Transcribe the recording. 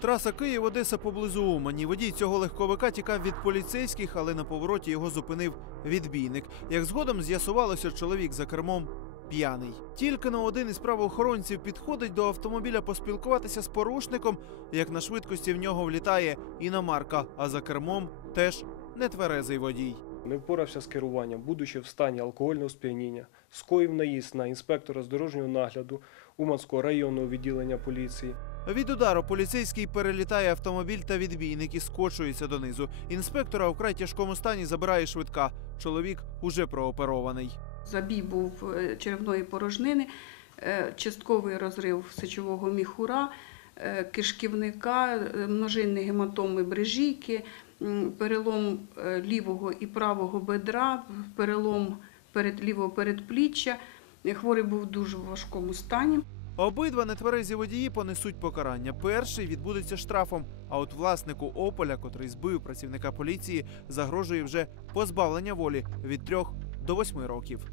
Траса Київ-Одеса поблизу Умані. Водій цього легковика тікав від поліцейських, але на повороті його зупинив відбійник. Як згодом з'ясувалося, чоловік за кермом п'яний. Тільки на один із правоохоронців підходить до автомобіля поспілкуватися з порушником, як на швидкості в нього влітає іномарка, а за кермом теж нетверезий водій. Не впорався з керуванням, будучи в стані алкогольного сп'яніння, скоїв наїзд на інспектора з дорожнього нагляду Уманського районного відділення поліції. Від удару поліцейський перелітає автомобіль та відбійник і скочується донизу. Інспектора у вкрай тяжкому стані забирає швидка. Чоловік уже прооперований. Забій був е, черевної порожнини, е, частковий розрив сечового міхура, е, кишківника, множинні гематоми брижійки, перелом лівого і правого бедра, перелом перед лівого передпліччя. Хворий був в дуже важкому стані. Обидва нетверезі водії понесуть покарання. Перший відбудеться штрафом. А от власнику Ополя, котрий збив працівника поліції, загрожує вже позбавлення волі від трьох до восьми років.